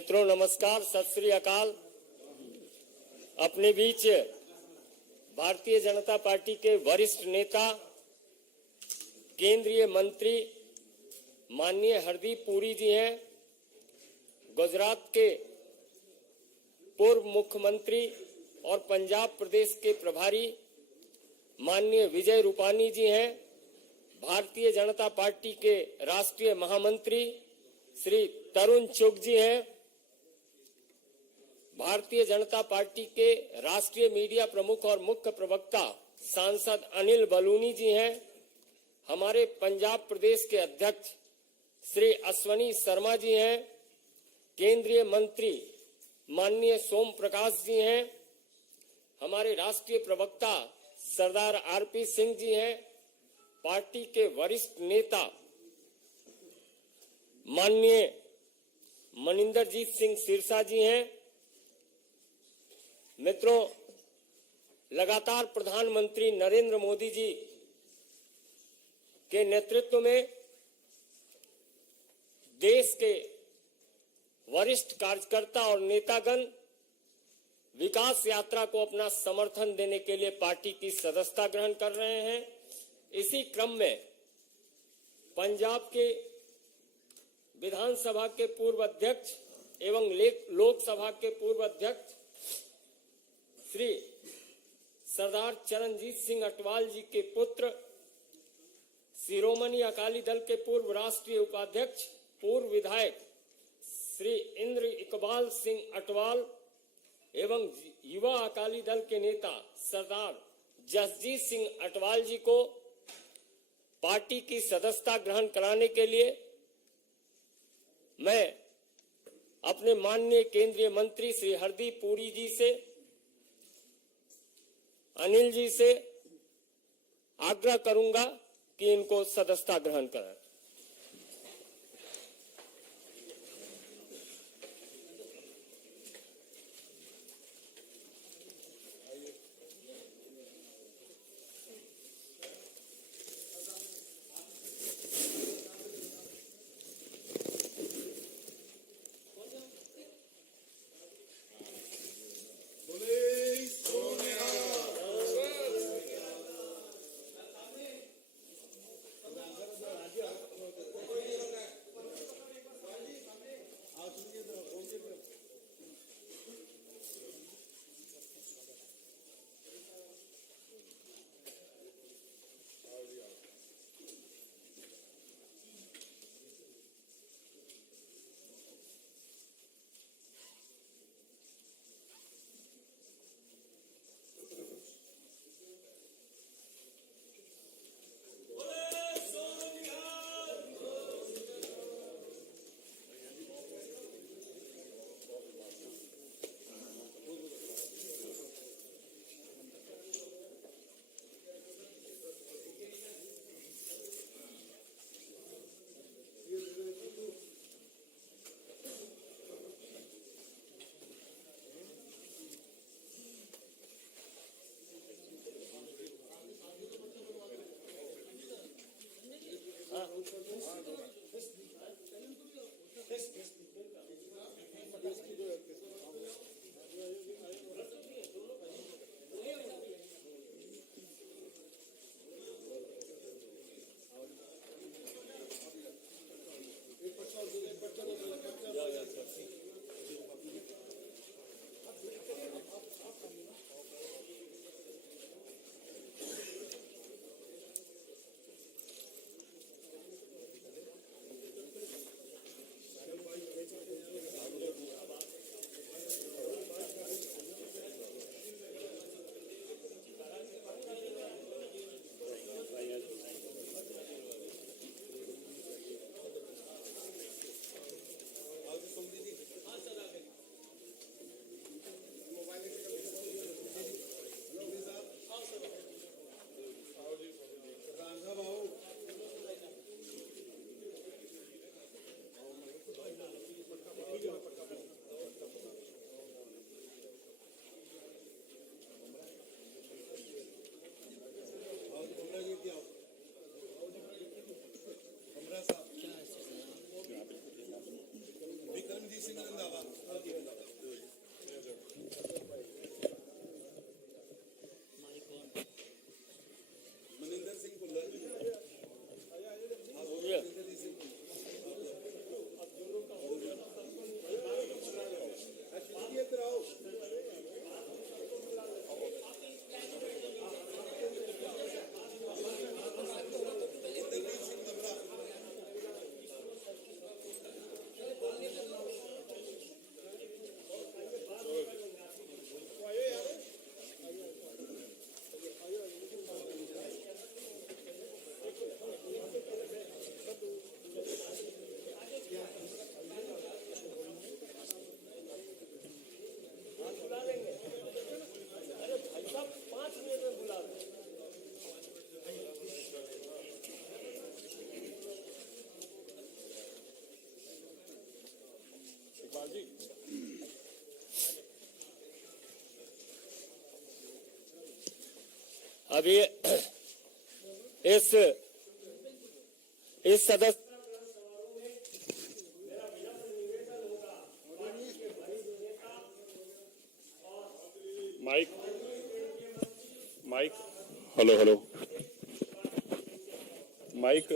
मित्रों नमस्कार, सत श्री अकाल। अपने बीच भारतीय जनता पार्टी के वरिष्ठ नेता केंद्रीय मंत्री माननीय हरदीप पुरी जी हैं। गुजरात के पूर्व मुख्यमंत्री और पंजाब प्रदेश के प्रभारी माननीय विजय रूपानी जी हैं। भारतीय जनता पार्टी के राष्ट्रीय महामंत्री श्री तरुण चुग जी हैं। भारतीय जनता पार्टी के राष्ट्रीय मीडिया प्रमुख और मुख्य प्रवक्ता सांसद अनिल बलूनी जी हैं। हमारे पंजाब प्रदेश के अध्यक्ष श्री अश्वनी शर्मा जी हैं। केंद्रीय मंत्री माननीय सोम प्रकाश जी हैं। हमारे राष्ट्रीय प्रवक्ता सरदार आरपी सिंह जी हैं। पार्टी के वरिष्ठ नेता माननीय मनिंदरजीत सिंह सिरसा जी हैं। मित्रों, लगातार प्रधानमंत्री नरेंद्र मोदी जी के नेतृत्व में देश के वरिष्ठ कार्यकर्ता और नेतागण विकास यात्रा को अपना समर्थन देने के लिए पार्टी की सदस्यता ग्रहण कर रहे हैं। इसी क्रम में पंजाब के विधानसभा के पूर्व अध्यक्ष एवं लोकसभा के पूर्व अध्यक्ष श्री सरदार चरणजीत सिंह अटवाल जी के पुत्र शिरोमणि अकाली दल के पूर्व राष्ट्रीय उपाध्यक्ष पूर्व विधायक श्री इंद्र इकबाल सिंह अटवाल एवं युवा अकाली दल के नेता सरदार जसजीत सिंह अटवाल जी को पार्टी की सदस्यता ग्रहण कराने के लिए मैं अपने माननीय केंद्रीय मंत्री श्री हरदीप पुरी जी से, अनिल जी से आग्रह करूंगा कि इनको सदस्यता ग्रहण कराएं। अभी इस सदस्य mic hello mic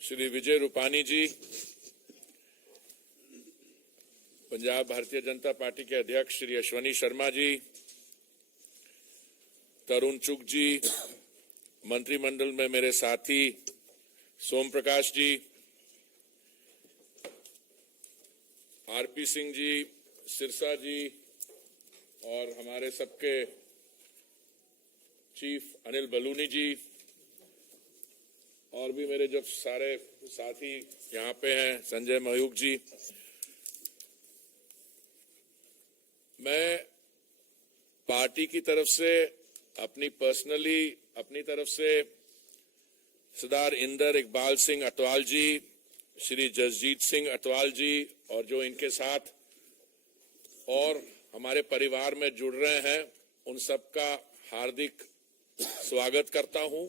Shri Vijay Rupani जी, पंजाब भारतीय जनता पार्टी के अध्यक्ष श्री अश्वनी शर्मा जी, तरुण चुग जी, मंत्रिमंडल में मेरे साथी सोम प्रकाश जी, आरपी सिंह जी, सिरसा जी और हमारे सबके चीफ अनिल बलूनी जी और भी मेरे जो सारे साथी यहाँ पे हैं, संजय मयूख जी, मैं पार्टी की तरफ से अपनी तरफ से सरदार इंदर इकबाल सिंह अटवाल जी, श्री जसजीत सिंह अटवाल जी और जो इनके साथ और हमारे परिवार में जुड़ रहे हैं, उन सबका हार्दिक स्वागत करता हूं।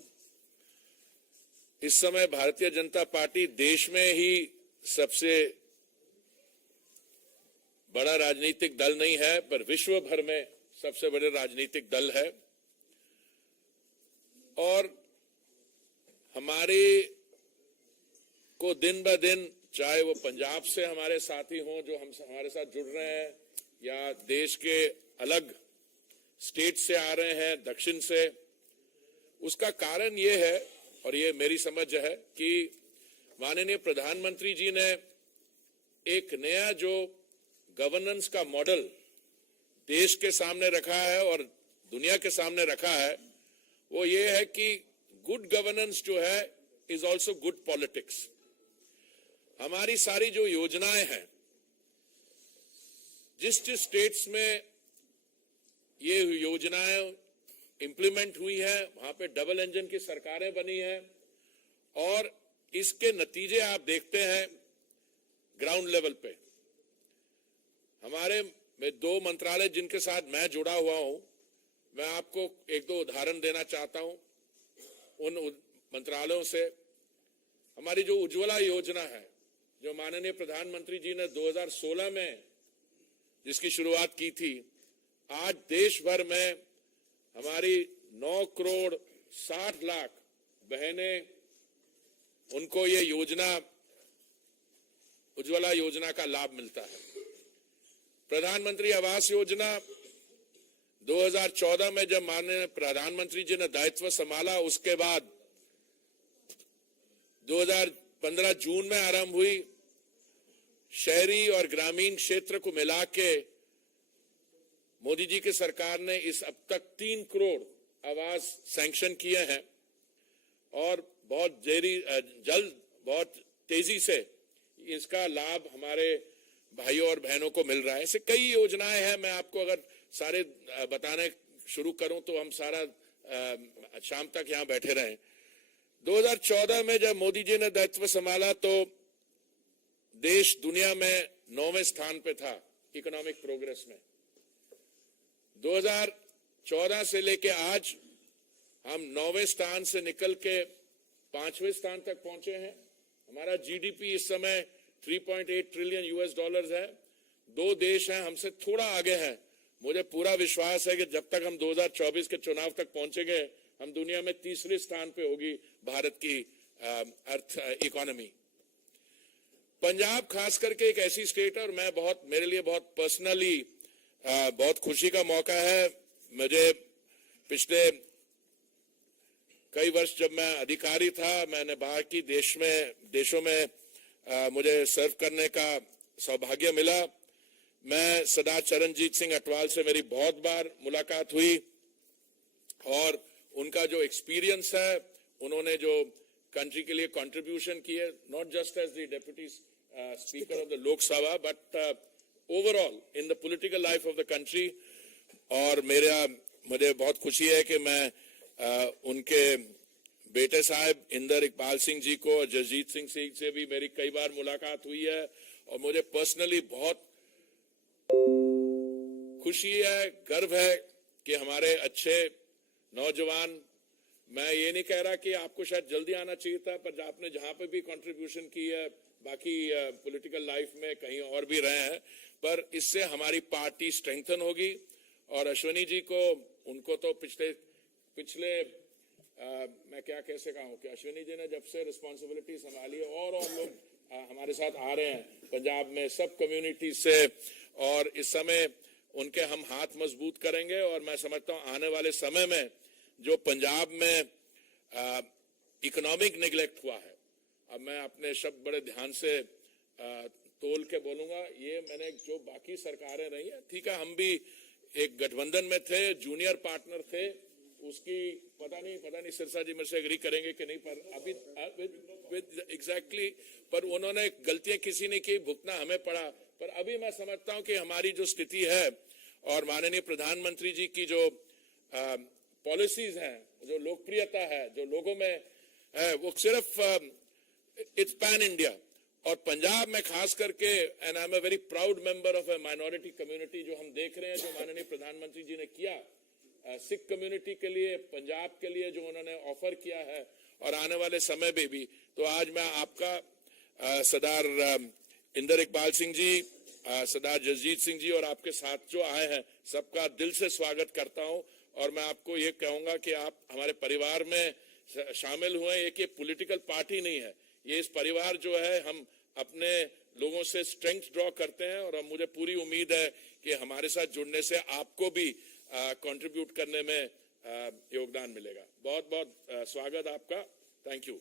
इस समय भारतीय जनता पार्टी देश में ही सबसे बड़ा राजनीतिक दल नहीं है, पर विश्व भर में सबसे बड़े राजनीतिक दल है और हमारे को दिन ब दिन, चाहे वो पंजाब से हमारे साथी हों जो हमारे साथ जुड़ रहे हैं या देश के अलग स्टेट से आ रहे हैं, दक्षिण से, उसका कारण ये है और ये मेरी समझ है कि माननीय प्रधानमंत्री जी ने एक नया जो गवर्नेंस का मॉडल देश के सामने रखा है और दुनिया के सामने रखा है, वो ये है कि गुड गवर्नेंस जो है इज ऑल्सो गुड पॉलिटिक्स। हमारी सारी जो योजनाएं हैं, जिस स्टेट्स में ये योजनाएं इंप्लीमेंट हुई है, वहां पे डबल इंजन की सरकारें बनी हैं और इसके नतीजे आप देखते हैं ग्राउंड लेवल पे। हमारे में 2 मंत्रालय जिनके साथ मैं जुड़ा हुआ हूं, मैं आपको 1-2 उदाहरण देना चाहता हूं उन मंत्रालयों से। हमारी जो उज्ज्वला योजना है, जो माननीय प्रधानमंत्री जी ने 2016 में जिसकी शुरुआत की थी, आज देश भर में हमारी 9 करोड़ 60 लाख बहनें, उनको ये योजना, उज्ज्वला योजना का लाभ मिलता है। प्रधानमंत्री आवास योजना 2014 में जब माननीय प्रधानमंत्री जी ने दायित्व संभाला, उसके बाद 2015 जून में आरंभ हुई। शहरी और ग्रामीण क्षेत्र को मिला के मोदी जी की सरकार ने इस अब तक 3 करोड़ आवास सैंक्शन किए हैं और बहुत जल्द, बहुत तेजी से इसका लाभ हमारे भाइयों और बहनों को मिल रहा है। ऐसे कई योजनाएं हैं, मैं आपको अगर सारे बताने शुरू करूं तो हम सारा शाम तक यहां बैठे रहें। 2014 में जब मोदी जी ने दायित्व संभाला तो देश दुनिया में 9वें स्थान पे था इकोनॉमिक प्रोग्रेस में। 2014 से लेके आज हम 9वें स्थान से निकल के 5वें स्थान तक पहुंचे हैं। हमारा जीडीपी इस समय 3.8 ट्रिलियन यूएस डॉलर्स है। 2 देश हैं हमसे थोड़ा आगे हैं। मुझे पूरा विश्वास है कि जब तक हम 2024 के चुनाव तक पहुंचेंगे, हम दुनिया में 3रे स्थान पे होगी भारत की अर्थ इकोनॉमी। पंजाब खास करके एक ऐसी स्टेट है और मैं मेरे लिए बहुत पर्सनली बहुत खुशी का मौका है। मुझे पिछले कई वर्ष जब मैं अधिकारी था, मैंने बाहर की देशों में मुझे सर्व करने का सौभाग्य मिला। मैं सरदार चरणजीत सिंह अटवाल से मेरी बहुत बार मुलाकात हुई और उनका जो एक्सपीरियंस है, उन्होंने जो कंट्री के लिए कंट्रीब्यूशन किए, not just as the deputy speaker of the Lok Sabha but overall in the political life of the country. और मुझे बहुत खुशी है कि मैं उनके बेटे साहब इंदर इकबाल सिंह जी को और जसजीत सिंह से भी मेरी कई बार मुलाकात हुई है और मुझे पर्सनली बहुत खुशी है, गर्व है कि हमारे अच्छे नौजवान, मैं ये नहीं कह रहा कि आपको शायद जल्दी आना चाहिए था, पर आपने जहां पे भी कंट्रीब्यूशन की है बाकी पॉलिटिकल लाइफ में कहीं और भी रहे हैं, पर इससे हमारी पार्टी स्ट्रेंथन होगी। और अश्वनी जी को, उनको तो पिछले मैं क्या कैसे कहूं कि अश्वनी जी ने जब से रिस्पॉन्सिबिलिटी संभाली है और लोग हमारे साथ आ रहे हैं पंजाब में सब कम्युनिटी से, और इस समय उनके हम हाथ मजबूत करेंगे। और मैं समझता हूं आने वाले समय में जो पंजाब में इकोनॉमिक निगलेक्ट हुआ है, अब मैं अपने शब्द बड़े ध्यान से तोल के बोलूंगा, ये मैंने जो बाकी सरकारें रही है, ठीक है हम भी एक गठबंधन में थे, जूनियर पार्टनर थे, उसकी पता नहीं सिरसा जी मेरे से एग्री करेंगे कि नहीं, पर अभी एग्जैक्टली पर उन्होंने गलतियां किसी ने की, भुगतना हमें पड़ा। पर अभी मैं समझता हूं कि हमारी जो स्थिति है और माननीय प्रधानमंत्री जी की जो पॉलिसीज हैं, जो लोकप्रियता है, जो लोगों में है, वो सिर्फ इट्स पैन इंडिया। और पंजाब में खास करके, and I am a very proud member of a minority community, जो हम देख रहे हैं जो माननीय प्रधानमंत्री जी ने किया सिख कम्युनिटी के लिए, पंजाब के लिए जो उन्होंने ऑफर किया है, और आने वाले समय में भी। तो आज मैं आपका सरदार इंदर इकबाल सिंह जी, सरदार जसजीत सिंह जी और आपके साथ जो आए हैं, सबका दिल से स्वागत करता हूं। और मैं आपको ये कहूंगा कि आप हमारे परिवार में शामिल हुए। एक ये पॉलिटिकल पार्टी नहीं है, ये इस परिवार जो है, हम अपने लोगों से स्ट्रेंथ ड्रॉ करते हैं, और मुझे पूरी उम्मीद है कि हमारे साथ जुड़ने से आपको भी कंट्रीब्यूट करने में योगदान मिलेगा। बहुत बहुत स्वागत आपका। Thank you.